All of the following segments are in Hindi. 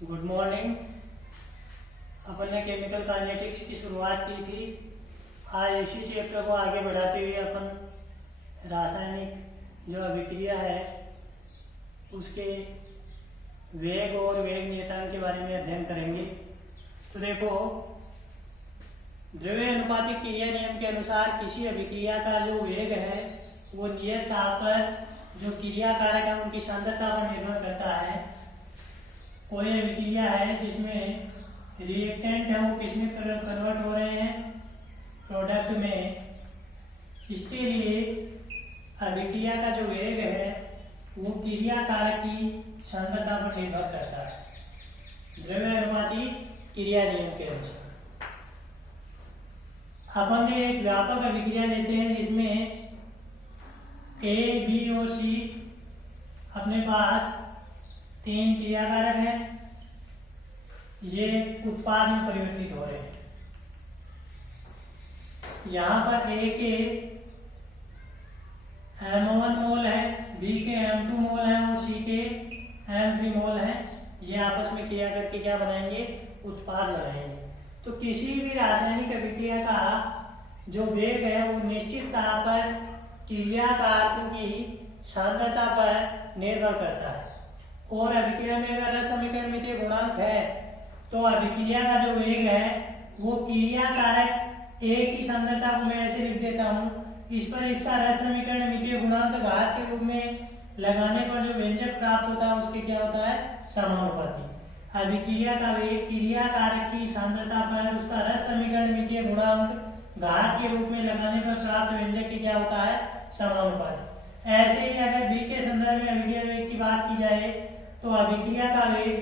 Good morning. अपन ने केमिकल काइनेटिक्स की शुरुआत की थी। आज इसी चैप्टर को आगे बढ़ाते हुए अपन रासायनिक जो अभिक्रिया है उसके वेग और वेग नियतांक के बारे में अध्ययन करेंगे। तो देखो, द्रव्य अनुपातिक क्रिया नियम के अनुसार किसी अभिक्रिया का जो वेग है वो नियत ताप पर जो क्रिया कारक है उनकी सांद्रता पर निर्भर करता है। कोई अभिक्रिया है जिसमें रिएक्टेंट है वो किसमें कन्वर्ट हो रहे हैं, प्रोडक्ट में। इसके लिए अभिक्रिया का जो वेग है वो क्रिया कारक की सांद्रता पर निर्भर करता है द्रव्य अनुपातिक क्रिया नियम के अनुसार। अपन ने एक व्यापक अभिक्रिया लेते हैं जिसमें ए, बी और सी अपने पास 3 क्रिया कारक हैं। ये उत्पाद में परिवर्तित हो रहे हैं। यहाँ पर ए के M1 मोल है, बी के M2 मोल है और सी के M3 मोल है। ये आपस में क्रिया करके क्या बनाएंगे, उत्पाद बनाएंगे। तो किसी भी रासायनिक अभिक्रिया का जो वेग है वो निश्चित ताप पर क्रिया कारकों की सांद्रता पर निर्भर करता है। और अभिक्रिया में अगर रस समीकरण मितीय गुणांक है तो अभिक्रिया का जो वेग है वो क्रिया कारक ए की सांद्रता को मैं ऐसे लिख देता हूँ। इस पर इसका रस समीकरण मितीय गुणांक घात के रूप में लगाने पर जो व्यंजक प्राप्त होता है उसके क्या होता है, समानुपाती। अभिक्रिया का वेग क्रिया कारक की सांद्रता पर उसका रस समीकरण मितीय गुणांक घात के रूप में लगाने पर प्राप्त व्यंजक की क्या होता है, समानुपाती। ऐसे ही अगर बी के संदर्भ में अभिक्रिया वेग की बात की जाए तो अभिक्रिया का वेग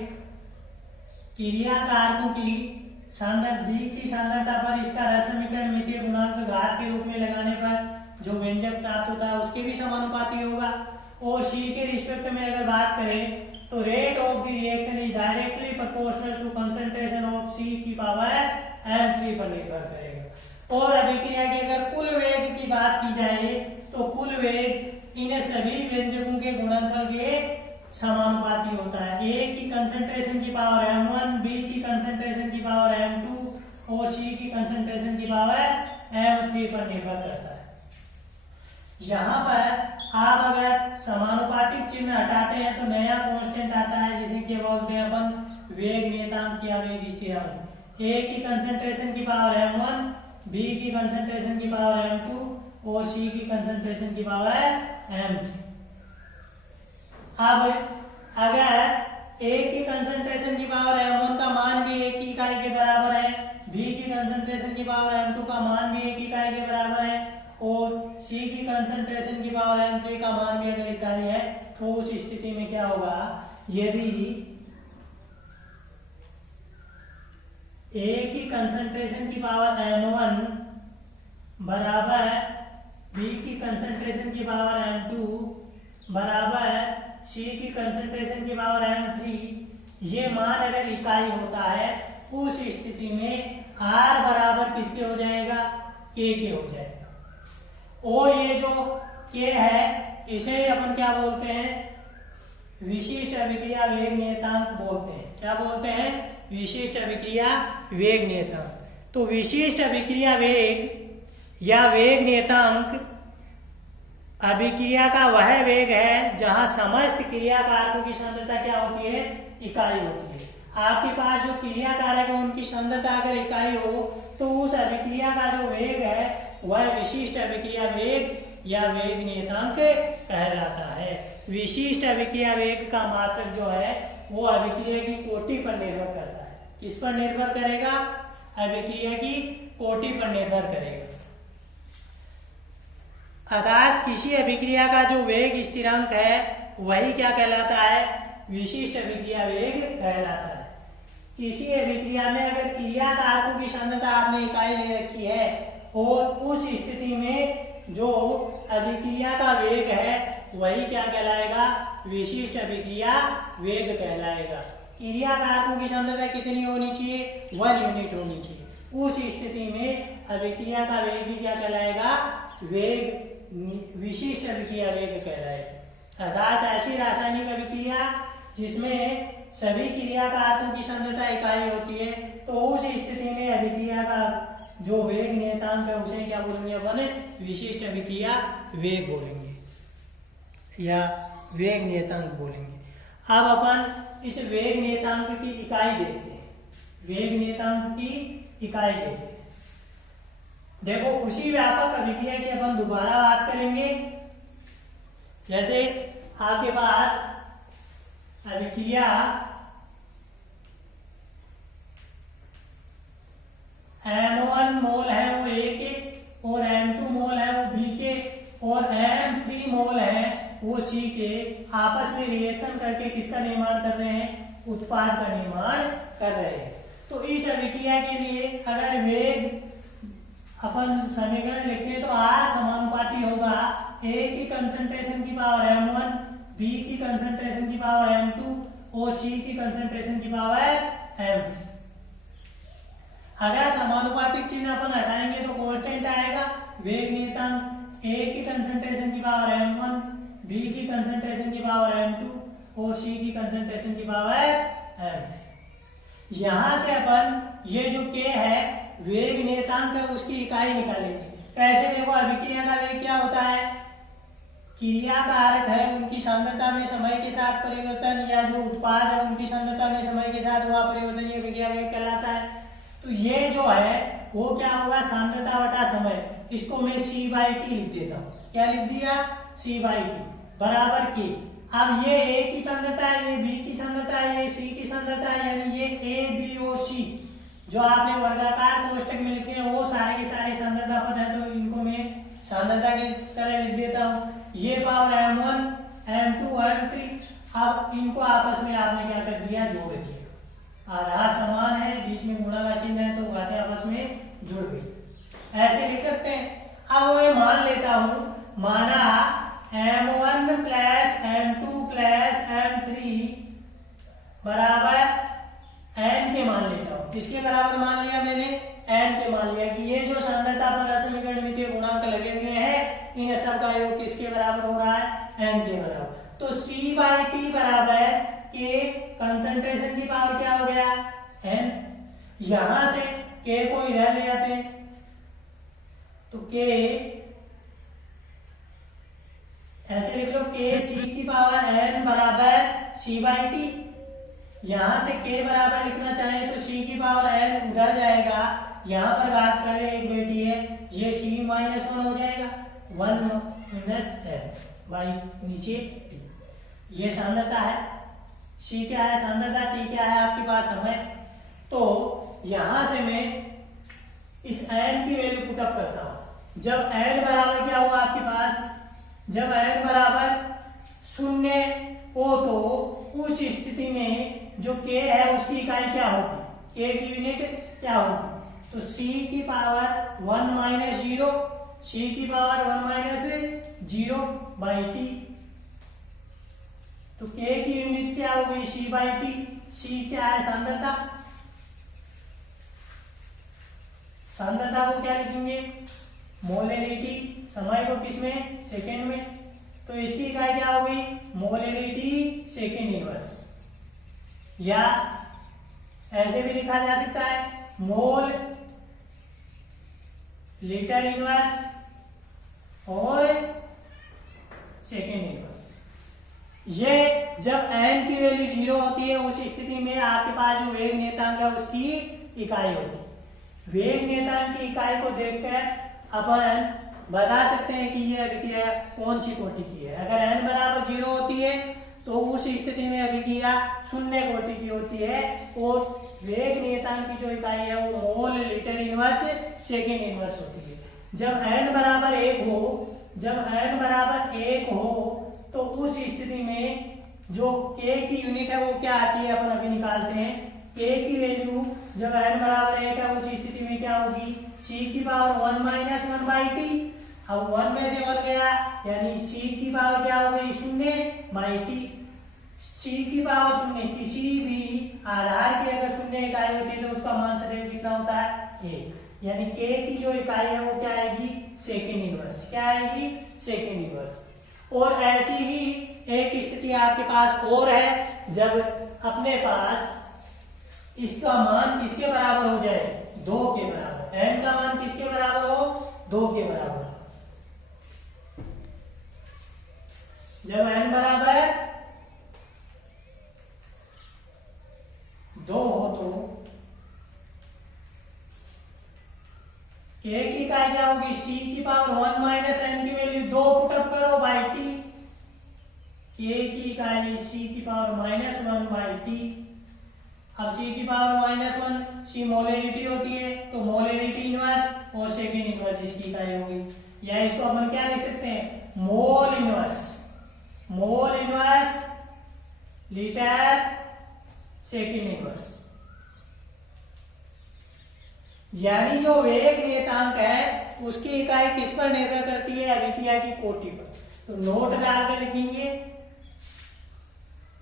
क्रिया कारकों की बी की सांद्रता पर इसका रस समीकरण मितीय गुणांक घात के रूप में लगाने पर जो व्यंजक प्राप्त होता है उसके भी समानुपाती होगा। और सी के रिस्पेक्ट में अगर बात करें तो rate of the reaction is directly proportional to concentration of c की पावर M3 पर निर्भर करेगा। और अभिक्रिया के अगर कुल वेग की बात की जाए तो कुल वेग इन सभी व्यंजकों के गुणनफल के समानुपाती होता है। ए की कंसंट्रेशन की पावर M1, बी की कंसंट्रेशन की पावर M2 और सी की कंसंट्रेशन की पावर M3 पर निर्भर करता है। यहाँ पर आप अगर समानुपातिक चिन्ह हटाते हैं तो नया कांस्टेंट आता है जिसे क्या बोलते हैं अपन, वेग नियतांक या वेग स्थिरांक। ए की कंसंट्रेशन की पावर M1, बी की कंसंट्रेशन की पावर M2 और सी की कंसंट्रेशन की पावर M3। अब अगर ए की कंसंट्रेशन की पावर M1 का मान भी 1 की इकाई के बराबर है, बी की कंसंट्रेशन की पावर M2 का मान भी 1 इकाई के बराबर है और सी की कंसंट्रेशन की पावर M3 का मान भी अगर इकाई है तो उस स्थिति में क्या होगा, यदि ए की कंसंट्रेशन की पावर M1 बराबर बी की कंसंट्रेशन की पावर M2 बराबर सी की कंसंट्रेशन की पावर M3, ये मान अगर इकाई होता है उस स्थिति में R बराबर किसके हो जाएगा, K के हो जाएगा। और ये जो K है इसे अपन क्या बोलते हैं, विशिष्ट अभिक्रिया वेग नियतांक बोलते हैं। क्या बोलते हैं, विशिष्ट अभिक्रिया वेग नियतांक। तो विशिष्ट अभिक्रिया वेग या वेग नियतांक अभिक्रिया का वह वेग है जहां समस्त क्रिया कारकों की सांद्रता क्या होती है, इकाई होती है। आपके पास जो क्रिया कारक है उनकी सांद्रता अगर इकाई हो तो उस अभिक्रिया का जो वेग है वह विशिष्ट अभिक्रिया वेग या वेग नियतांक कहलाता है। विशिष्ट अभिक्रिया वेग का मात्रक जो है वो अभिक्रिया की कोटि पर निर्भर करता है। किस पर निर्भर करेगा, अभिक्रिया की कोटि पर निर्भर करेगा। अर्थात किसी अभिक्रिया का जो वेग स्थिरांक है वही क्या कहलाता है, विशिष्ट अभिक्रिया वेग कहलाता है। किसी अभिक्रिया में अगर क्रिया कारकों की सांद्रता आपने इकाई ले रखी है और उस स्थिति में जो अभिक्रिया का वेग है वही क्या कहलाएगा, विशिष्ट अभिक्रिया वेग कहलाएगा। क्रिया कारकों की सांद्रता कितनी होनी चाहिए, 1 यूनिट होनी चाहिए। उस स्थिति में अभिक्रिया का वेग ही क्या कहलाएगा, वेग विशिष्ट अभिक्रिया वेग कहलाएगा। अर्थात ऐसी रासायनिक अभिक्रिया जिसमें सभी क्रियाकारकों की सांद्रता इकाई होती है, तो उस स्थिति में अभिक्रिया का जो वेग नियतांक है उसे क्या बोलेंगे अपन, विशिष्ट अभिक्रिया वेग बोलेंगे या वेग नियतांक बोलेंगे। अब अपन इस वेग नियतांक की इकाई देखते हैं, वेग नियतांक की इकाई देखते हैं। देखो उसी व्यापक अभिक्रिया की अपन दोबारा बात करेंगे। जैसे आपके पास अभिक्रिया M1 मोल है वो A के, और M2 मोल है वो B के, और M3 मोल है वो C के, आपस में रिएक्शन करके किसका निर्माण कर रहे हैं, उत्पाद का निर्माण कर रहे हैं। तो इस अभिक्रिया के लिए अगर वेग अपन समीकरण लिखें तो R समानुपाती होगा A की कंसंट्रेशन की पावर M1, B की कंसंट्रेशन की पावर M2 और C की कंसंट्रेशन की पावर M3। अगर समानुपातिक चिन्ह अपन हटाएंगे तो कांस्टेंट आएगा। वेग नियतांक A की कंसंट्रेशन की पावर M1, B की कंसंट्रेशन की पावर M2 और C की कंसंट्रेशन की पावर M3। यहां से अपन ये जो K है वेग नियतांक है उसकी इकाई निकालेंगे। कैसे? देखो अभिक्रिया का वेग क्या होता है, क्रिया कारक है उनकी सांद्रता में समय के साथ परिवर्तन, या जो उत्पाद है उनकी सांद्रता में समय के साथ हुआ परिवर्तन, ये अभिक्रिया वेग कहलाता है। तो ये जो है वो क्या होगा, सांद्रता बटा समय। इसको मैं C/T लिख देता हूँ। क्या लिख दिया? C/T बराबर K। अब ये A की सांद्रता है, ये B की सांद्रता है, ये C की सांद्रता है, यानी ये A, B और C जो आपने वर्गाकार कोष्टक में लिखे हैं वो सारे के सारे सांद्रता पद हैं, तो इनको मैं सांद्रता की तरह लिख देता हूँ। ये पावर M1, M2, M3, अब इनको आपस में आपने क्या कर दिया, जोड़ दिया। आधार समान है, बीच में गुणा का चिन्ह है, तो बातें आपस में जुड़ गई। ऐसे लिख सकते हैं। अब मैं मान लेता हूं, माना M1 plus M2 plus M3 बराबर n के मान लेता हूं। किसके बराबर मान लिया मैंने? n के मान लिया कि ये जो सांद्रता पर समीकरण में गुणांक लगे हुए हैं इन सब का योग किसके बराबर हो रहा है, n के बराबर। तो C/T बराबर के कंसंट्रेशन की पावर क्या हो गया, n। यहां से k को इधर ले आते हैं तो k ऐसे लिख लो, k C की पावर n बराबर C/T। यहां से k बराबर लिखना चाहे तो C की पावर n उधर जाएगा, यहां पर बात करें एक बेटी है, ये C-1 हो जाएगा, 1 माइनस n बाई नीचे t। ये सांद्रता है। C क्या है सांद्रता, T क्या है आपके पास समय। तो यहां से मैं इस n की वैल्यू पुटअप करता हूं। जब n बराबर क्या हुआ आपके पास, जब n बराबर 0 हो तो उस स्थिति में जो k है उसकी इकाई क्या होगी, k की यूनिट क्या होगी। तो C की पावर 1 माइनस 0, C की पावर 1 माइनस 0 बाई T। तो k की यूनिट क्या हो गई, C/T। C क्या है सांद्रता, सांद्रता को क्या लिखेंगे, मोलैरिटी। समय को किसमें, सेकेंड में। तो इसकी इकाई क्या हो गई, मोलैरिटी सेकेंड इनवर्स, या ऐसे भी लिखा जा सकता है मोल लीटर इनवर्स और सेकेंड इनवर्स। ये जब n की वैल्यू 0 होती है उस स्थिति में आपके पास जो वेग नियतांक है उसकी इकाई होती है। वेग नियतांक की इकाई को देखकर अपन बता सकते हैं कि यह अभिक्रिया कौन सी कोटि की है। अगर n बराबर 0 होती है तो उस स्थिति में अभिक्रिया 0 कोटि की होती है, और वेग नियतांक की जो इकाई है वो mole litre inverse second inverse होती है। जब n बराबर 1 हो, जब n बराबर 1 हो तो उस स्थिति में जो k की यूनिट है वो क्या आती है, अपन अभी निकालते हैं। k की वैल्यू जब n बराबर 1 है उस स्थिति में क्या होगी, c की पावर 1 माइनस 1 बाई टी। अब 1 में से 1 गया, यानी c की पावर क्या हो गई, 0 बाई टी। c की पावर 0, किसी भी आधार की अगर 0 इकाई होती है तो उसका मान सदैव कितना होता है, 1। यानी k की जो इकाई है वो क्या आएगी, सेकेंड इनवर्स। क्या आएगी, सेकेंड इनवर्स। और ऐसी ही एक स्थिति आपके पास और है, जब अपने पास इसका मान किसके बराबर हो जाए, 2 के बराबर, n का मान किसके बराबर हो, 2 के बराबर। जब n बराबर 2 हो तो k की इकाई क्या होगी, c की पावर 1 माइनस n की वैल्यू 2 पुटअप करो बाई t, k की इकाई c की पावर -1 बाई t। अब c की पावर -1, c मोलरिटी होती है तो मोलरिटी इनवर्स और सेकेंड इनवर्स इसकी इकाई होगी, या इसको अपन क्या लिख सकते हैं, mole inverse, mole inverse litre second inverse. यानी जो वेग नियतांक है उसकी इकाई किस पर निर्भर करती है, अभिक्रिया की कोटि पर। तो नोट डालकर लिखेंगे,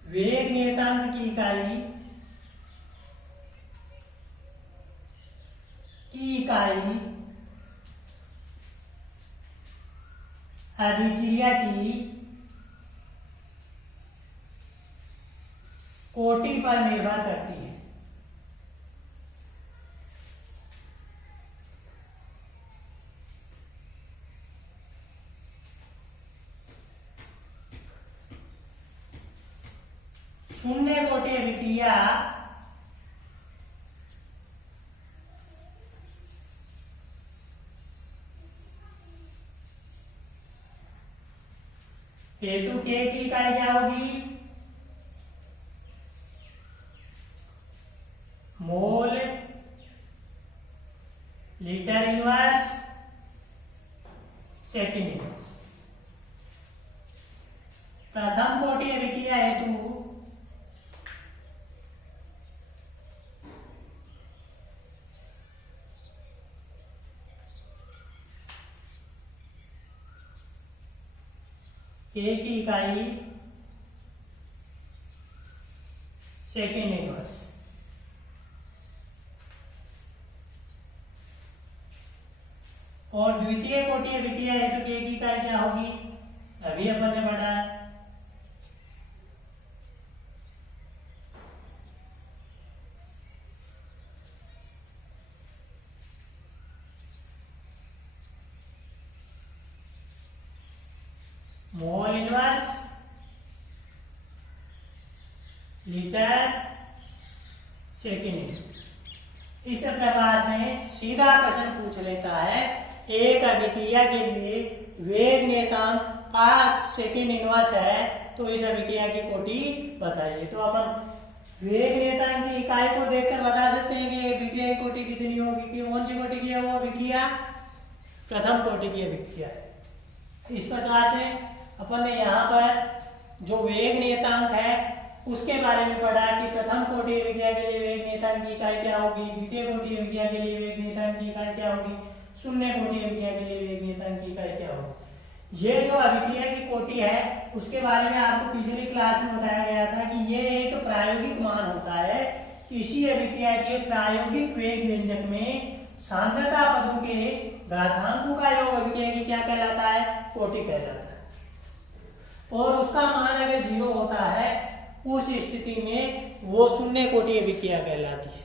वेग नियतांक की इकाई अभिक्रिया की कोटि पर निर्भर करती है। शून्य कोटि अभिक्रिया हेतु के की इकाई क्या होगी, mole litre inverse second inverse. प्रथम कोटि अभिक्रिया हेतु के की इकाई सेकेंड इनवर्स, और द्वितीय कोटि अभिक्रिया है तो के की इकाई क्या होगी, अभी अपन ने पढ़ा है, mole inverse litre second inverse. इस प्रकार से सीधा प्रश्न पूछ लेता है, एक अभिक्रिया के लिए वेग नियतांक 5 सेकेंड इनवर्स है तो इस अभिक्रिया की कोटि बताइए। तो अपन वेग नियतांक की इकाई को देखकर बता सकते हैं कि अभिक्रिया की कोटि कितनी होगी, कि कौन सी कोटि की है वो अभिक्रिया, प्रथम कोटि की अभिक्रिया है। इस प्रकार से अपन ने यहाँ पर जो वेग नियतांक है उसके बारे में पढ़ा कि प्रथम कोटि अभिक्रिया के लिए वेग नियतांक की इकाई क्या होगी, द्वितीय कोटि अभिक्रिया के लिए वेग नियतांक की इकाई क्या होगी, शून्य कोटि अभिक्रिया के लिए वेग नियतांक की इकाई क्या होगी। ये जो अभिक्रिया की कोटि है उसके बारे में आपको पिछली क्लास में बताया गया था कि ये एक प्रायोगिक मान होता है। किसी अभिक्रिया के प्रायोगिक वेग व्यंजक में सांद्रता पदों के घातांकों का योग अभिक्रिया की क्या कहलाता है, कोटि कहलाता है। और उसका मान अगर 0 होता है उस स्थिति में वो शून्य कोटि अभिक्रिया कहलाती है।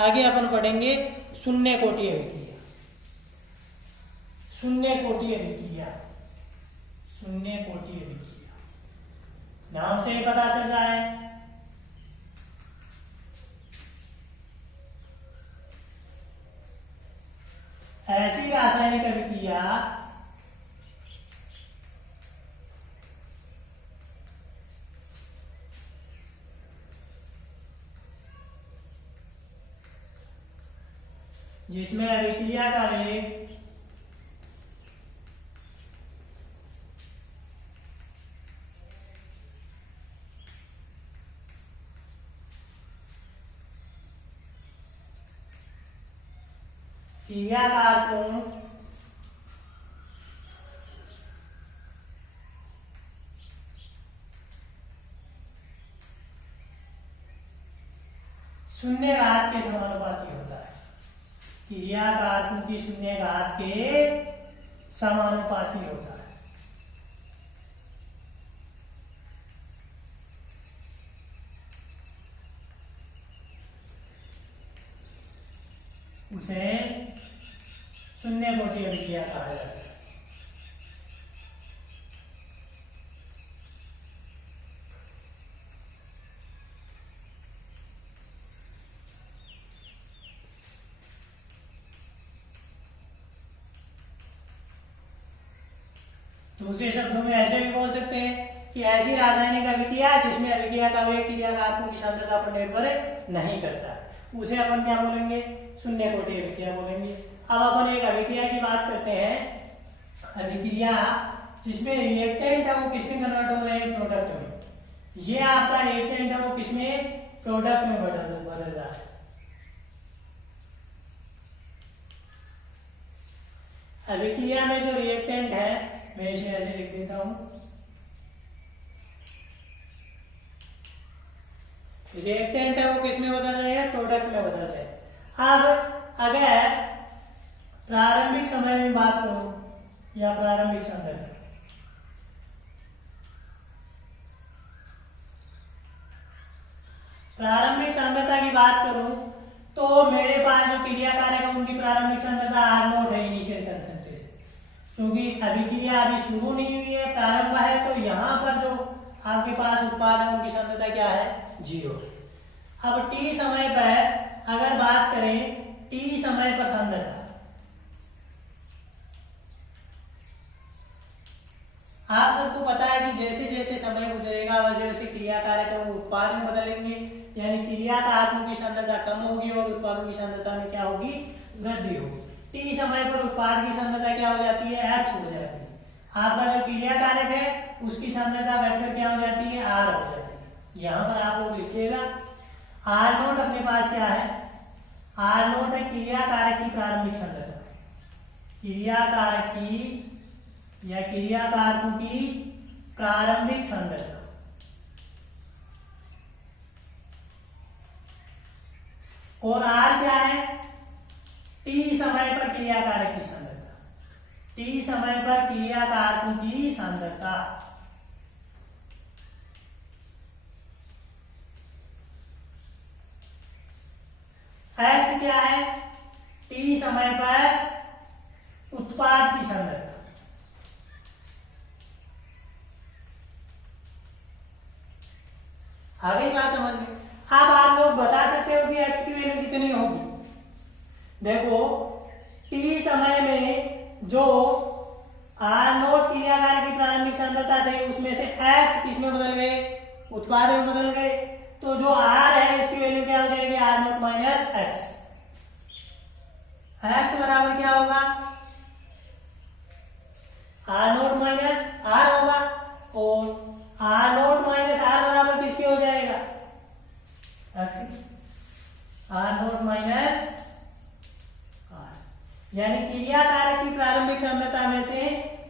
आगे अपन पढ़ेंगे शून्य कोटि अभिक्रिया, शून्य कोटि अभिक्रिया, शून्य कोटि अभिक्रिया नाम से ही पता चल रहा है। ऐसी रासायनिक अभिक्रिया जिसमें अभिक्रिया का वेग क्रियाकार कोण शून्य घात के समानुपाती होता है, क्रियाकार कोण की शून्य घात के समानुपाती होता है। उसे शून्य कोटि अभिक्रिया कहा जाता है। दूसरे शब्दों में ऐसे भी बोल सकते हैं कि ऐसी रासायनिक अभिक्रिया जिसमें अभिक्रिया का वेग क्रियाकारकों की सांद्रता पर निर्भर नहीं करता, उसे अपन क्या बोलेंगे, शून्य कोटि अभिक्रिया बोलेंगे। अब अपन एक अभिक्रिया की बात करते हैं, अभिक्रिया जिसमें रिएक्टेंट है वो किसमें कन्वर्ट हो रहे हैं, प्रोडक्ट में। ये आपका रिएक्टेंट है वो किसमें, प्रोडक्ट में बदल रहा है। अभिक्रिया में जो रिएक्टेंट है मैं इसे ऐसे लिख देता हूं, रिएक्टेंट है वो किसमें बदल रहे हैं, प्रोडक्ट में बदल रहे हैं। अब अगर प्रारंभिक समय में बात करूं या प्रारंभिक सांद्रता, प्रारंभिक सांद्रता की बात करूं तो मेरे पास जो क्रिया कारक है उनकी प्रारंभिक सांद्रता R0 है, इनिशियल कंसंट्रेशन। क्योंकि अभिक्रिया अभी शुरू नहीं हुई है, प्रारंभ है, तो यहाँ पर जो आपके पास उत्पाद है उनकी सांद्रता क्या है, 0। अब t समय पर अगर बात करें, t समय पर सांद्रता, आप सबको पता है कि जैसे जैसे समय गुजरेगा वैसे वैसे क्रिया कारक है वो उत्पाद में बदलेंगे, यानी क्रिया कारकों की सांद्रता कम होगी और उत्पादों की सांद्रता में क्या होगी, वृद्धि होगी। टी समय पर उत्पाद की सांद्रता क्या हो जाती है, H हो जाती है। आपका जो क्रिया कारक है उसकी सांद्रता घटकर क्या हो जाती है, R हो जाती है। यहाँ पर आप लोग लिखिएगा R0 अपने पास क्या है, R0 है क्रिया कारक की प्रारंभिक सांद्रता, क्रिया कारक की या क्रिया कारकों की प्रारंभिक सांद्रता, और R क्या है, T समय पर क्रिया कारक की सांद्रता, T समय पर क्रिया कारकों की सांद्रता। H क्या है, T समय पर उत्पाद की सांद्रता। आगे बात समझ में। अब आप लोग बता सकते हो कि H की वैल्यू कितनी होगी। देखो T समय में जो R0 क्रिया कारक की प्रारंभिक सांद्रता थी उसमें से H किसमें बदल गए, उत्पाद में बदल गए, तो जो R है इसकी वैल्यू क्या हो जाएगी, R0 माइनस X। X बराबर क्या होगा, R0 माइनस R होगा, और R0 माइनस R बराबर किसके हो जाएगा, X, R0 माइनस R। यानी क्रिया कारक की प्रारंभिक सांद्रता में से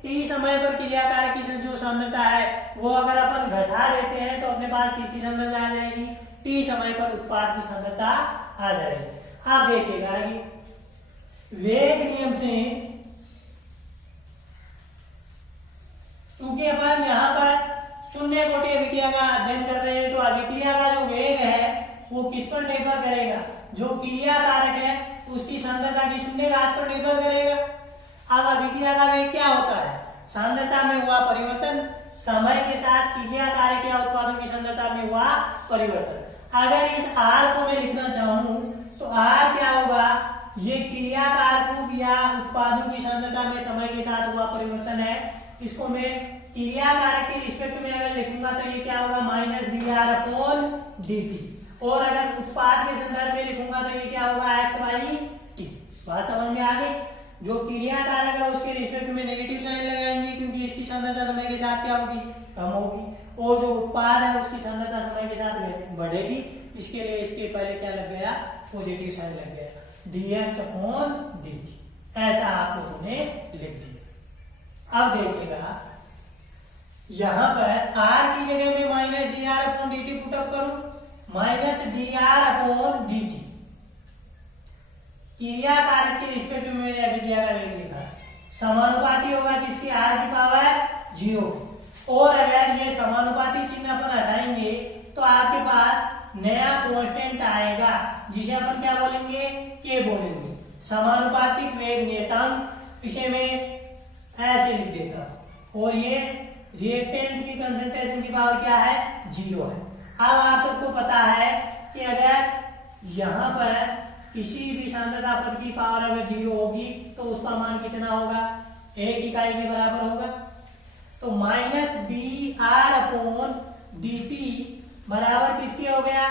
T समय पर क्रिया कारक की जो सांद्रता है वो अगर अपन घटा देते हैं तो अपने पास किसकी सांद्रता आ जाएगी, T समय पर उत्पाद की सांद्रता आ जाएगी। आप देखिएगा वेग नियम से, क्योंकि अपन यहाँ पर शून्य कोटि अभिक्रिया का अध्ययन कर रहे हैं, तो अभिक्रिया का जो वेग है वो किस पर निर्भर करेगा, जो क्रिया कारक है उसकी सांद्रता की शून्य घात पर निर्भर करेगा। अब अभिक्रिया का वेग क्या होता है, सांद्रता में हुआ परिवर्तन, समय के साथ क्रिया कारक या उत्पादों की सांद्रता में हुआ परिवर्तन। अगर इस R को मैं लिखना चाहूं तो R क्या होगा, ये क्रिया कारकों या उत्पादों की सांद्रता में समय के साथ हुआ परिवर्तन है। इसको मैं क्रिया कारक के रिस्पेक्ट में अगर लिखूंगा तो ये क्या होगा, माइनस dr/dt, और अगर उत्पाद के संदर्भ में लिखूंगा तो ये क्या होगा, x/t। बात समझ में आ गई। जो क्रिया कारक है उसके रिस्पेक्ट में नेगेटिव साइन लगाएंगे क्योंकि इसकी सांद्रता समय के साथ क्या होगी, कम होगी, और जो उत्पाद है उसकी सांद्रता समय के साथ बढ़ेगी। इसके लिए इसके पहले क्या लग गया, पॉजिटिव साइन लग गया, dx/dt। ऐसा आप लोगों ने लिख दिया। अब देखिएगा यहां पर r की जगह में माइनस dr/dt पुटअप करूं, माइनस dr/dt क्रिया कारक के रिस्पेक्ट में मैंने अभिक्रिया का वेग लिखा, समानुपाती होगा किसकी, r की पावर 0। और अगर ये समानुपाती चिन्ह अपन हटाएंगे तो आपके पास नया कांस्टेंट आएगा जिसे अपन क्या बोलेंगे, k बोलेंगे। समानुपातिक वेग नियतांक, इसे मैं ऐसे लिख देता हूं। और ये रिएक्टेंट की कंसंट्रेशन की पावर क्या है, 0 है। अब आप सबको पता है कि अगर यहाँ पर किसी भी सांद्रता पद की पावर अगर 0 होगी तो उसका मान कितना होगा, 1 इकाई के बराबर होगा। तो minus D R upon D T बराबर किसके हो गया,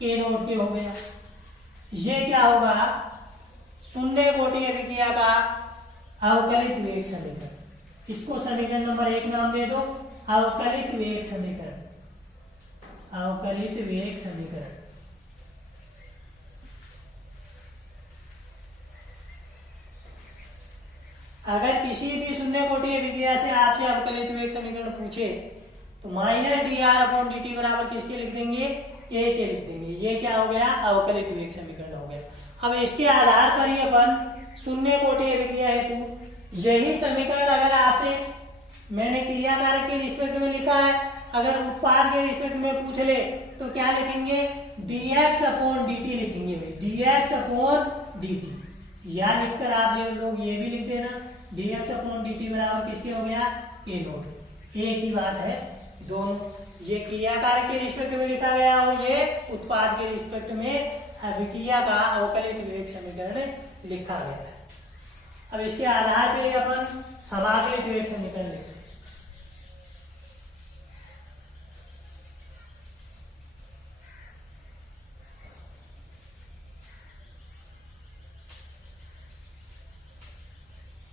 के नोट के हो गया। ये क्या होगा, शून्य कोटि अभिक्रिया का अवकलित वेग समीकरण। इसको समीकरण नंबर 1 नाम दे दो, अवकलित वेग समीकरण। अवकलित वेग समीकरण। अगर किसी भी शून्य कोटि अभिक्रिया से आपसे अवकलित वेग समीकरण पूछे तो minus D R upon D T बराबर किसके लिख देंगे, के लिख देंगे। ये क्या हो गया, अवकलित वेग समीकरण हो गया। अब इसके आधार पर ही अपन शून्य कोटि अभिक्रिया हेतु यही समीकरण अगर आपसे मैंने क्रिया कारक के रिस्पेक्ट में लिखा है, अगर उत्पाद के रिस्पेक्ट में पूछ ले तो क्या लिखेंगे, dx अपॉन dt लिखेंगे भाई, dx अपॉन dt। या लिखकर आप लोग ये भी लिख देना, dx अपॉन dt बराबर किसके हो गया, के नोट। एक ही बात है दोनों, ये क्रिया कारक के रिस्पेक्ट में लिखा गया और ये उत्पाद के रिस्पेक्ट में अभिक्रिया का अवकलित वेग समीकरण लिखा गया है। अब इसके आधार पर अपन समाकलित वेग समीकरण लिखें।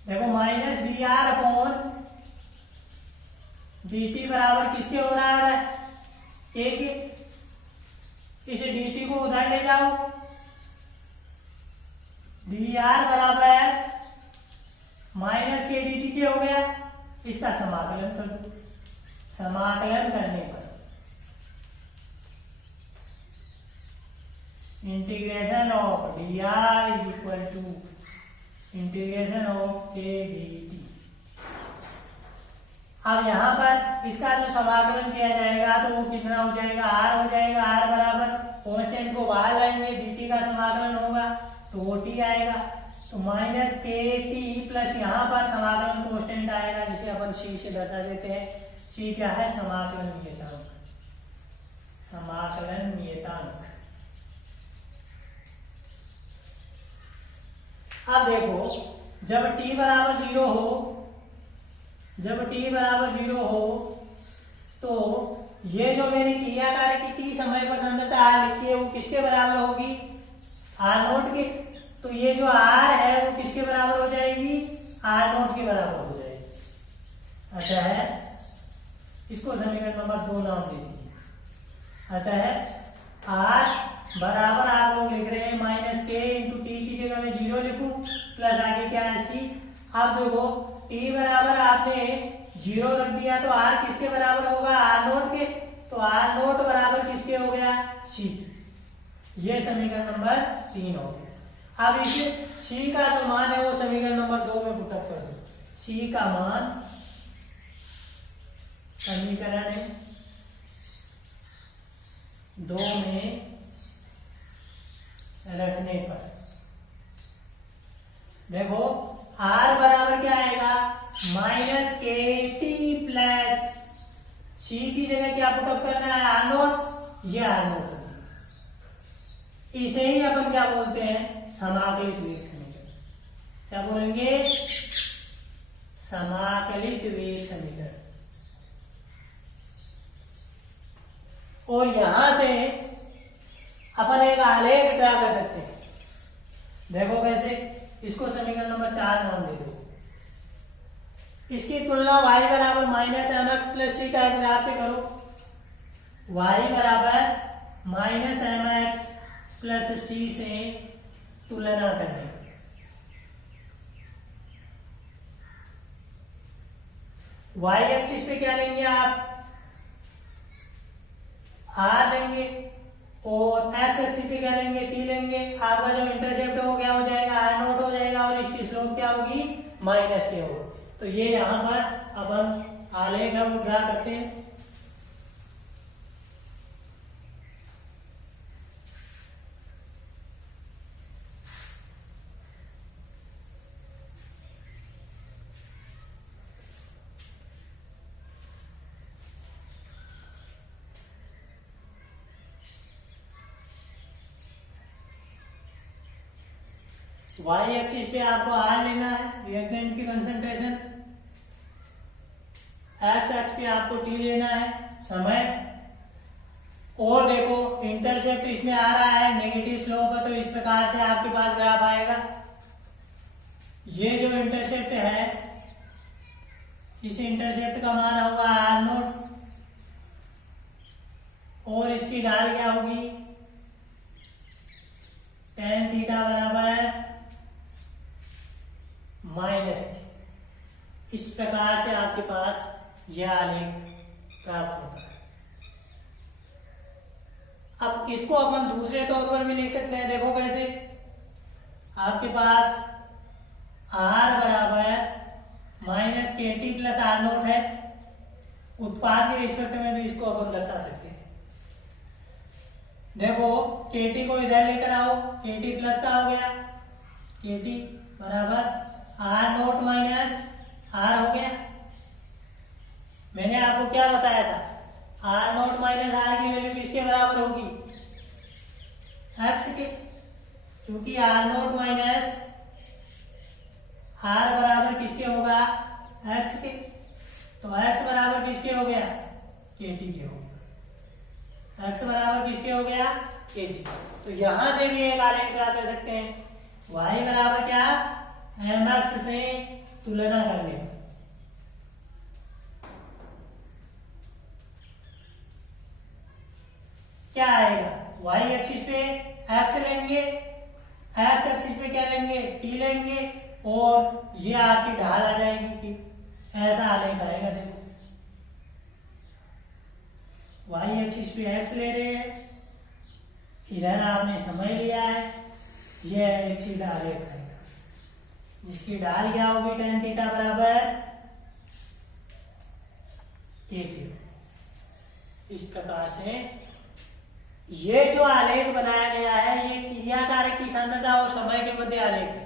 देखो minus D R upon D T बराबर किसके हो रहा है, एक। इसे डी टी को उधर ले जाओ, डी आर बराबर माइनस के डी टी के हो गया। इसका समाकलन कर दो, समाकलन करने पर integration of D R equal to integration of K D T. अब यहाँ पर इसका जो समाकलन किया जाएगा तो वो कितना हो जाएगा, आर हो जाएगा। आर बराबर कांस्टेंट को बाहर लाएंगे, dt का समाकलन होगा तो वो टी आएगा। तो माइनस के टी प्लस यहाँ पर समाकलन कांस्टेंट आएगा जिसे अपन सी से दर्शा देते हैं। सी क्या है, समाकलन नियतांक। समाकलन नियतांक। अब देखो जब t बराबर 0 हो, जब t बराबर 0 हो तो ये जो मेरी क्रिया कारक की t समय पर सांद्रता r लिखी है वो किसके बराबर होगी, r नोट के। तो ये जो r है वो किसके बराबर हो जाएगी, r नोट के बराबर हो जाएगी। अतः इसको समीकरण नंबर 2 नाम दे दीजिए। अतः r बराबर आप लोग लिख रहे हैं माइनस के इंटू टी की जगह में 0 लिखूं प्लस आगे क्या है सी। अब देखो t बराबर आपने 0 रख दिया तो r किसके बराबर होगा, r नोट के। तो r नोट बराबर किसके हो गया, c। ये समीकरण नंबर 3 हो गया। अब इसे c का जो मान है वो समीकरण नंबर 2 में पुटअप कर दो। c का मान समीकरण है 2 में रखने पर देखो r बराबर क्या आएगा, माइनस के टी प्लस सी की जगह क्या पुटअप करना है, आर नोट। ये आर नोट इसे ही अपन क्या बोलते हैं, समाकलित वेग समीकरण। क्या बोलेंगे, समाकलित वेग समीकरण। और यहां से अपन एक आलेख ड्रा कर सकते हैं। देखो कैसे, इसको समीकरण नंबर 4 नाम दे दो। इसकी तुलना y बराबर माइनस एम एक्स प्लस सी का ग्राफ से करो। y बराबर माइनस एम एक्स प्लस सी से तुलना करनी। y एक्सिस पे क्या लेंगे आप, r लेंगे और x एक्सिस पे क्या लेंगे, t लेंगे। आपका जो इंटरसेप्ट हो गया हो जाएगा r नोट हो जाएगा और इसकी स्लोप क्या होगी, माइनस के होगी। तो ये यहाँ पर अपन आलेख है वो ड्रा करते हैं। वाई एक्सिस पे आपको आर लेना है, रिएक्टेंट की कंसंट्रेशन। एक्स एक्स पे आपको टी लेना है, समय। और देखो इंटरसेप्ट इसमें आ रहा है नेगेटिव स्लोप है, तो इस प्रकार से आपके पास ग्राफ आएगा। ये जो इंटरसेप्ट है, इस इंटरसेप्ट का मान होगा आर नोट, और इसकी ढाल क्या होगी, tan थीटा बराबर माइनस। इस प्रकार से आपके पास यह आलेख प्राप्त होता है। अब इसको अपन दूसरे तौर पर भी लिख सकते हैं, देखो कैसे। आपके पास R बराबर माइनस के टी प्लस आर नोट है, उत्पाद के रिस्पेक्ट में भी इसको अपन दर्शा सकते हैं। देखो के टी को इधर लेकर आओ, के टी प्लस का हो गया, के टी बराबर आर नोट माइनस आर हो गया। मैंने आपको क्या बताया था, आर नोट माइनस आर की वैल्यू किसके बराबर होगी, एक्स के। क्योंकि आर नोट माइनस आर बराबर किसके होगा, एक्स के। तो एक्स बराबर किसके हो गया, के टी के हो गया। एक्स बराबर किसके हो गया, के टी। तो यहां से भी एक आलेख ड्रा कर सकते हैं, वाई बराबर क्या, एम एक्स से तुलना करने पर क्या आएगा, वाई एक्सिस पे एक्स लेंगे, एक्स एक्सिस पे क्या लेंगे, टी लेंगे, और ये आपकी ढाल आ जाएगी कि ऐसा आलेख आएगा। देखो वाई एक्सिस पे एक्स ले रहे हैं, इधर आपने समय लिया है, यह एक सीधा आलेख आएगा जिसकी ढाल क्या होगी, tan थीटा बराबर के टी। इस प्रकार से ये जो आलेख बनाया गया है, ये क्रिया कारक की सांद्रता और समय के मध्य आलेख है।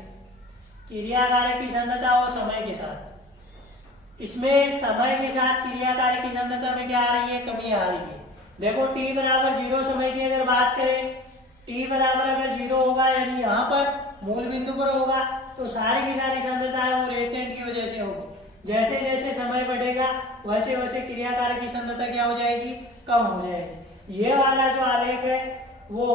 क्रिया कारक की सांद्रता और समय के साथ, इसमें समय के साथ क्रिया कारक की सांद्रता में क्या आ रही है, कमी आ रही है। देखो t बराबर 0 समय की अगर बात करें, t बराबर अगर 0 होगा, यानी यहाँ पर मूल बिंदु पर होगा, तो सारी की सारी सांद्रता है वो रिएक्टेंट की वजह से होगी। जैसे जैसे समय बढ़ेगा वैसे वैसे क्रिया कारक की सांद्रता क्या हो जाएगी, कम हो जाएगी। ये वाला जो आलेख है वो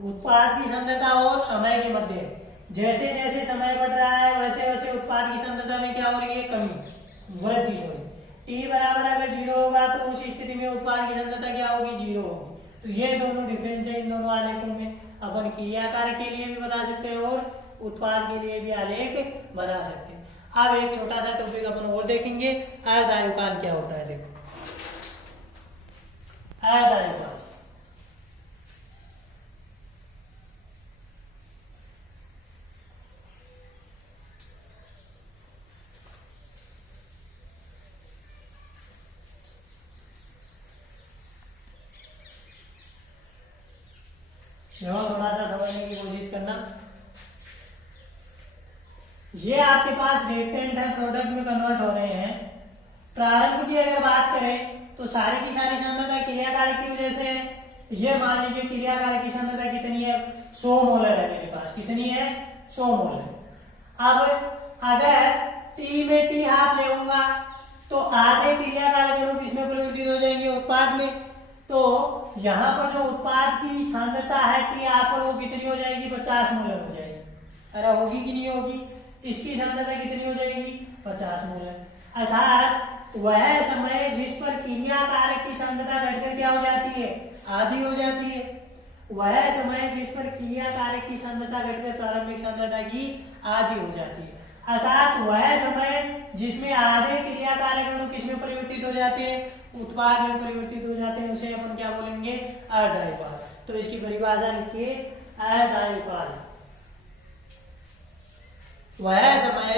उत्पाद की सांद्रता और समय के मध्य है। जैसे जैसे समय बढ़ रहा है वैसे वैसे उत्पाद की सांद्रता में क्या हो रही है, कमी, वृद्धि हो रही है। टी बराबर अगर 0 होगा तो उस स्थिति में उत्पाद की सांद्रता क्या होगी, 0 होगी। तो ये दोनों डिफरेंस है इन दोनों आलेखों में। अपन क्रिया कारक के लिए भी बता सकते हैं और उत्पाद के लिए भी आलेख बना सकते हैं। अब एक छोटा सा टॉपिक अपन और देखेंगे, अर्धायुकाल क्या होता है। देखो अर्धायुकाल, थोड़ा सा समझने की कोशिश करना। ये आपके पास रिएक्टेंट है, प्रोडक्ट में कन्वर्ट हो रहे हैं। प्रारंभ की अगर बात करें तो सारी की सारी सांद्रता क्रिया कारक की वजह से है। ये मान लीजिए क्रिया कारक की सांद्रता कितनी है, 100 मोलर है मेरे पास। कितनी है, 100 मोलर। अब अगर टी में टी हाफ लेऊंगा तो आधे क्रिया कारक अणु किसमें परिवर्तित हो जाएंगे, उत्पाद में। तो यहाँ पर जो उत्पाद की सांद्रता है टी हाफ पर, वो कितनी हो जाएगी, 50 मोलर हो जाएगी। अरे होगी कि नहीं होगी, इसकी सांद्रता कितनी हो जाएगी, 50 मोलर। अर्थात वह समय जिस पर क्रिया कारक की सांद्रता घटकर क्या हो जाती है, आधी हो जाती है। वह समय जिस पर क्रिया कारक की सांद्रता घटकर प्रारंभिक सांद्रता की आधी हो जाती है। अर्थात वह समय जिसमें आधे क्रिया कारक अणु किसमें परिवर्तित हो जाते हैं, उत्पाद में परिवर्तित हो जाते हैं, उसे अपन क्या बोलेंगे, अर्धायुकाल। तो इसकी परिभाषा लिखिए, अर्धायुकाल वह समय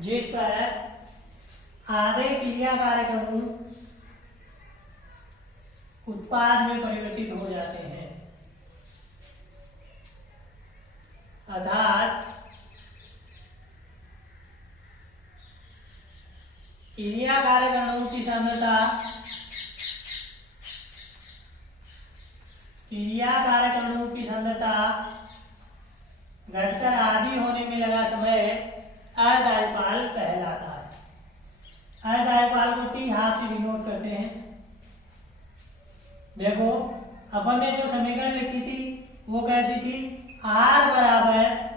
जिस पर आधे क्रिया कारक अणु उत्पाद में परिवर्तित हो जाते हैं। अर्थात क्रिया कारक अणु की सांद्रता, क्रिया कारक अणु की सांद्रता घटकर आधी होने में लगा समय अर्धआयुकाल कहलाता है। अर्धआयुकाल को टी हाफ से डिनोट करते हैं। देखो अपन ने जो समीकरण लिखी थी वो कैसी थी, R बराबर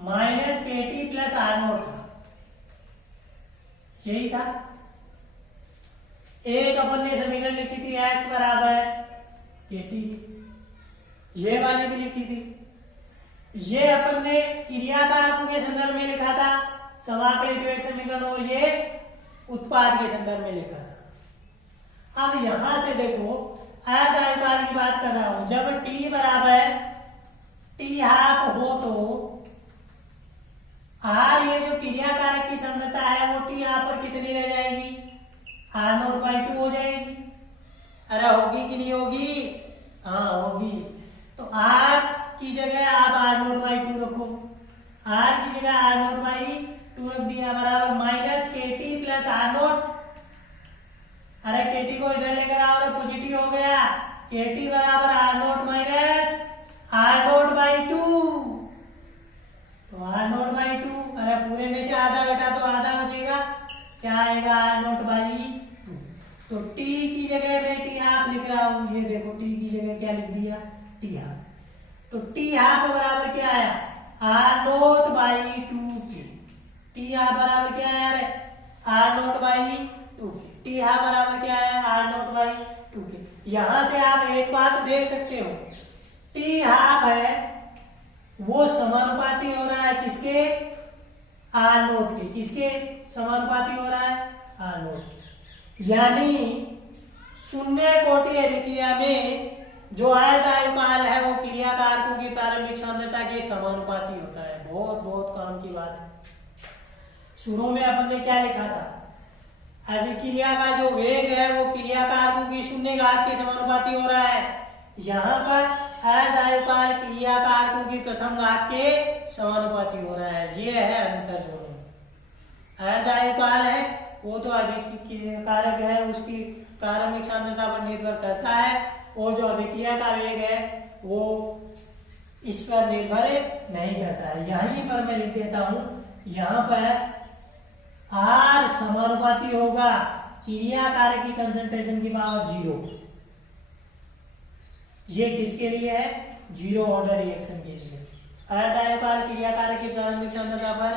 माइनस के टी प्लस आर नोट था, यही था। एक अपन ने समीकरण लिखी थी x बराबर के टी, ये वाली भी लिखी थी। ये अपन ने क्रियाकारकों के संदर्भ में लिखा था समाकलित एक समीकरण, और ये उत्पाद के संदर्भ में लिखा था। अब यहां से देखो अर्धआयुकाल की बात कर रहा हूं, जब t बराबर टी हाफ हो तो R ये जो क्रियाकारक की सांद्रता है वो टी हाफ पर कितनी रह जाएगी, R नोट बाई 2 हो जाएगी। अरे होगी कि नहीं होगी, हाँ होगी। तो R की जगह आप R नोट बाई 2 रखो, R की जगह R नोट बाई 2 रख दिया, बराबर माइनस के टी प्लस आर नोट। अरे के टी को इधर लेकर आओ, अरे पॉजिटिव हो गया, के टी बराबर R naught minus R naught by 2, तो आर नोट बाई 2। अरे पूरे में से आधा घटा तो आधा बचेगा, क्या आएगा, आर नोट बाई 2। तो टी की जगह मैं टी हाफ लिख रहा हूं, ये देखो टी की जगह क्या लिख दिया, टी हाफ। तो टी हाफ बराबर क्या आया, आर नोट बाई 2 के। टी हाफ बराबर क्या आया, आर नोट बाई 2 के। टी हाफ बराबर क्या है, आर नोट बाई 2 के। यहां से आप एक बात देख सकते हो, टी हाफ है वो समानुपाती हो रहा है किसके, आर नोट के। किसके समानुपाती हो रहा है, आर नोट के। यानी शून्य कोटि अभिक्रिया में जो अर्धआयुकाल है वो क्रियाकारकों की प्रारंभिक सांद्रता के समानुपाती होता है। बहुत बहुत काम की बात है। शुरू में अपन ने क्या लिखा था, अभिक्रिया का जो वेग है वो क्रियाकारकों की शून्य घात के समानुपाती हो रहा है। यहाँ पर अर्धआयुकाल क्रियाकारकों की प्रथम घात के समानुपाती हो रहा है। ये है अंतर दोनों। अर्धआयुकाल है वो तो अभिक्रियाकारक है उसकी प्रारंभिक सांद्रता पर निर्भर करता है, और जो अभिक्रिया का वेग है वो इस पर निर्भर नहीं करता है। यहीं पर मैं लिख देता हूं, यहाँ पर R समानुपाती होगा क्रियाकारक की कंसंट्रेशन की पावर 0। ये किसके लिए है, जीरो ऑर्डर रिएक्शन के लिए। अर्धआयुकाल क्रियाकारक की प्रारंभिक सांद्रता पर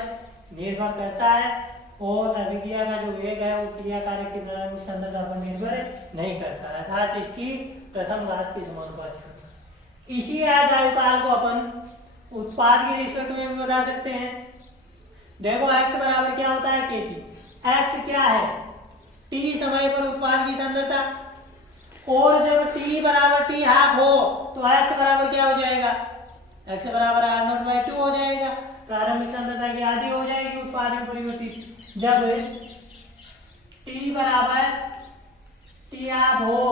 निर्भर करता है, और अभिक्रिया का जो वेग है वो क्रियाकारक की प्रारंभिक सांद्रता पर निर्भर नहीं करता है, अर्थात इसकी प्रथम घात के समानुपाती होता है। इसी अर्धआयुकाल को अपन उत्पाद के रिस्पेक्ट में भी बता सकते हैं। देखो x बराबर क्या होता है, kT। x क्या है, t समय पर उत्पाद की सांद्रता, और जब t बराबर t हाफ हो तो x बराबर क्या हो जाएगा, x बराबर r नॉट बाई 2 हो जाएगा। प्रारंभिक सांद्रता की आधी हो जाएगी उत्पाद में परिवर्तित। जब t बराबर t हाफ हो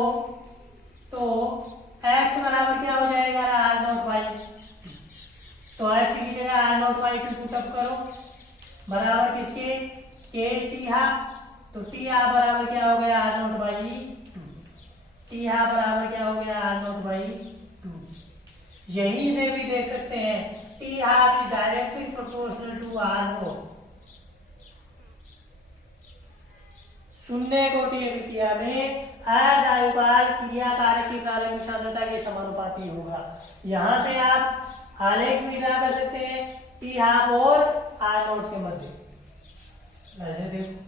तो x बराबर क्या हो जाएगा, r नॉट बाई। तो x की जगह r नॉट बाई 2 पुटअप करो, बराबर किसके, के टी हाफ। तो टी हाफ बराबर क्या हो गया, R naught by 2। T half बराबर क्या हो गया, आर नॉट बाई 2। यहीं से भी देख सकते हैं T half is directly proportional to R naught. शून्य कोटि अभिक्रिया में अर्धआयुकाल क्रियाकारक की प्रारंभिक सांद्रता के समानुपाती होगा। यहां से आप आलेख भी ड्रा कर सकते हैं टी हाफ और आर नोट के मध्य। ऐसे देखो,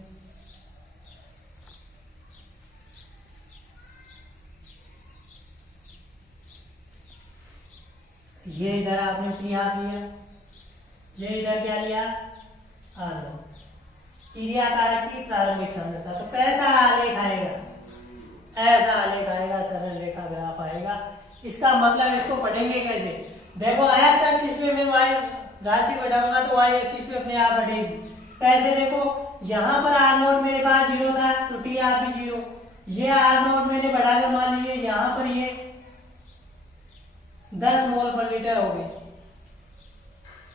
ये इधर आपने टी हाफ लिया, ये इधर क्या लिया, आर नोट। क्रियाकारक की प्रारंभिक सांद्रता, तो कैसा आलेख आएगा, ऐसा आलेख आएगा, सरल रेखा ग्राफ आएगा। इसका मतलब इसको पढ़ेंगे कैसे, देखो एक्स एक्सिस पे मैं वाई राशि बढ़ाऊंगा तो वाई एक्सिस पे अपने आप बढ़ेगी। कैसे, देखो यहाँ पर आर नोट मेरे पास 0 था तो टी आप भी 0, ये आर नोट मैंने बढ़ाकर मान लीजिए यहाँ पर ये 10 मोल पर लीटर हो गई,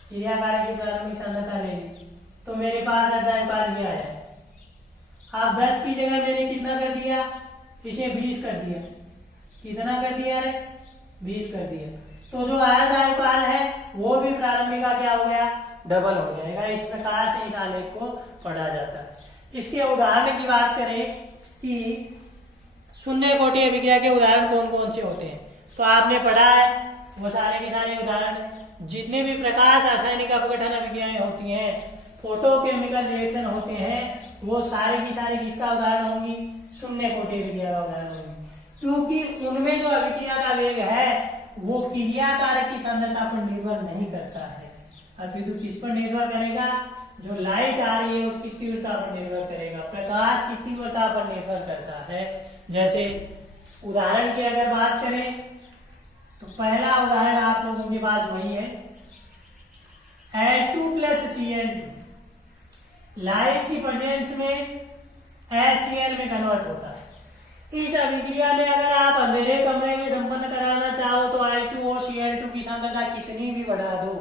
क्रियाकारक की प्रारंभिक सांद्रता ले ली, तो मेरे पास अर्धआयुकाल ये आया। आप 10 की जगह मैंने कितना कर दिया, इसे 20 कर दिया। कितना कर दिया रे, 20 कर दिया। तो जो आयरदायु काल है वो भी प्रारंभिक का क्या हो गया, डबल हो जाएगा। इस प्रकार से इस आलेख को पढ़ा जाता है। इसके उदाहरण की बात करें कि शून्य कोटि अभिक्रिया के उदाहरण कौन कौन से होते हैं, तो आपने पढ़ा है वो सारे के सारे उदाहरण। जितने भी प्रकाश रासायनिक अपघटन अभिक्रियाएं होती हैं, फोटोकेमिकल रिएक्शन होते हैं, वो सारे की सारे किसका उदाहरण होंगी, शून्य कोटि अभिक्रिया का उदाहरण होंगी। क्योंकि उनमें जो अभिक्रिया का वेग है वो क्रिया कारक की सांद्रता पर निर्भर नहीं करता है, अपितु किस पर निर्भर करेगा, जो लाइट आ रही है उसकी तीव्रता पर निर्भर करेगा, प्रकाश की तीव्रता पर निर्भर करता है। जैसे उदाहरण की अगर बात करें तो पहला उदाहरण आप लोगों के पास वही है, H2 + Cl2 लाइट की प्रेजेंस में HCl में कन्वर्ट होता है। इस अभिक्रिया में अगर आप अंधेरे कमरे में संपन्न कराना चाहो तो H2 और Cl2 की सांद्रता कितनी भी बढ़ा दो,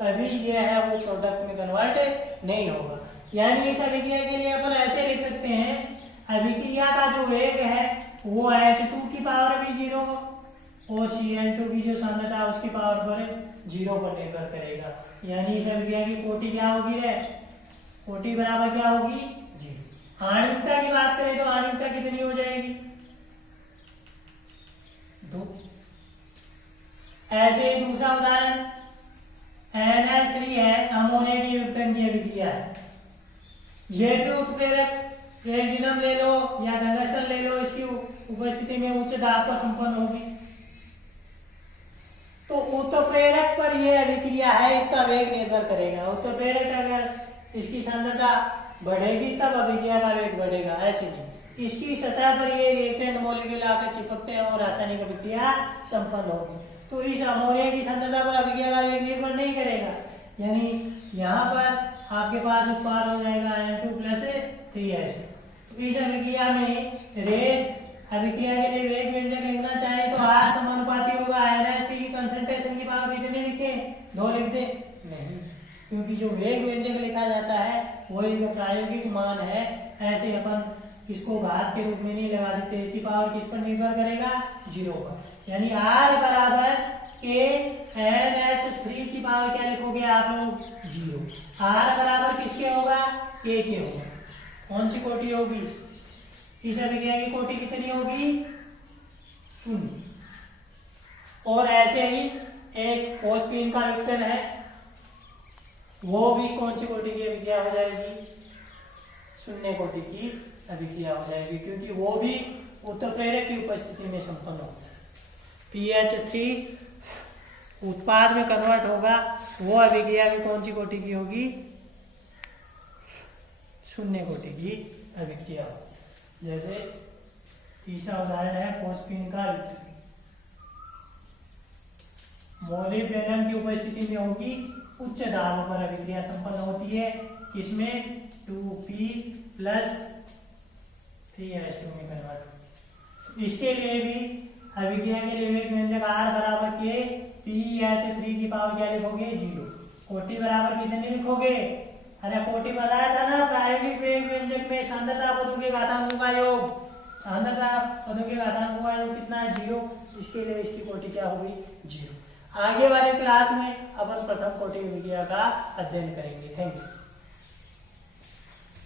कभी यह है वो प्रोडक्ट में कन्वर्ट नहीं होगा। यानी इस अभिक्रिया के लिए अपन ऐसे लिख सकते हैं, अभिक्रिया का जो वेग है वो H2 की पावर भी 0 और Cl2 की जो सांद्रता है उसकी पावर पर 0 पर निर्भर करेगा। यानी इस अभिक्रिया की कोटि क्या होगी रे, कोटि बराबर क्या होगी, 0। आणविकता की बात करें तो आणविकता कितनी हो जाएगी, 2। ऐसे ही दूसरा उदाहरण NH3 है, अमोनिया की विघटन की अभिक्रिया है। यह भी उत्प्रेरक प्लेटिनम ले लो या टंगस्टन ले लो, इसकी उपस्थिति में उच्च दाब पर संपन्न होगी। तो उत्प्रेरक पर यह अभिक्रिया है, इसका वेग निर्भर करेगा। उत्प्रेरक अगर इसकी सांद्रता बढ़ेगी तब अभिक्रिया का वेग बढ़ेगा, ऐसे नहीं। इसकी सतह पर ये रिएक्टेंट मॉलिक्यूल आकर चिपकते हैं और रासायनिक अभिक्रिया संपन्न होगी। तो इस अमोनिया की सांद्रता पर अभिक्रिया का वेग निर्भर नहीं करेगा। यानी यहाँ पर आपके पास उत्पाद हो जाएगा N2 + 3H2। तो इस अभिक्रिया में रेट अभिक्रिया के लिए वेग व्यंजक लिखना चाहे तो R समानुपाती होगा NH3 की कंसंट्रेशन की पावर कितने लिखे, 2 लिख दे, नहीं, क्योंकि जो वेग व्यंजक लिखा जाता है वो एक प्रायोगिक मान है। ऐसे अपन इसको घात के रूप में नहीं लगा सकते, इसकी पावर किस पर निर्भर करेगा, 0 पर। यानी R बराबर K NH3 की पावर क्या लिखोगे आप लोग, 0। R बराबर किसके होगा, K के होगा। कौन सी कोटि होगी, इस अभिक्रिया की कोटि कितनी होगी, 0। और ऐसे ही एक फोस्फीन का विघटन है, वो भी कौन सी कोटि की अभिक्रिया हो जाएगी, शून्य कोटि की अभिक्रिया हो जाएगी, क्योंकि वो भी उत्प्रेरक की उपस्थिति में संपन्न होता है। PH3 उत्पाद में कन्वर्ट होगा, वो अभिक्रिया भी कौन सी कोटि की होगी, शून्य कोटि की अभिक्रिया होगी। जैसे तीसरा उदाहरण है फोस्फीन का विघटन, मोलिब्डेनम की उपस्थिति में होगी, उच्च दाब पर अभिक्रिया संपन्न होती है, इसमें 2P + 3H2 में कन्वर्ट होती है। इसके लिए भी अभिक्रिया के लिए वेग व्यंजक R बराबर के PH3 की पावर क्या लिखोगे, 0। कोटि बराबर कितने लिखोगे, अरे कोटि बताया था ना, प्रायोगिक वेग व्यंजक में सांद्रता पदों के घातांकों का योग, सांद्रता पदों के घातांकों का योग कितना है, 0। इसके लिए इसकी कोटि क्या होगी, 0। आगे वाले क्लास में अपन प्रथम कोटि अभिक्रिया का अध्ययन करेंगे। Thank you.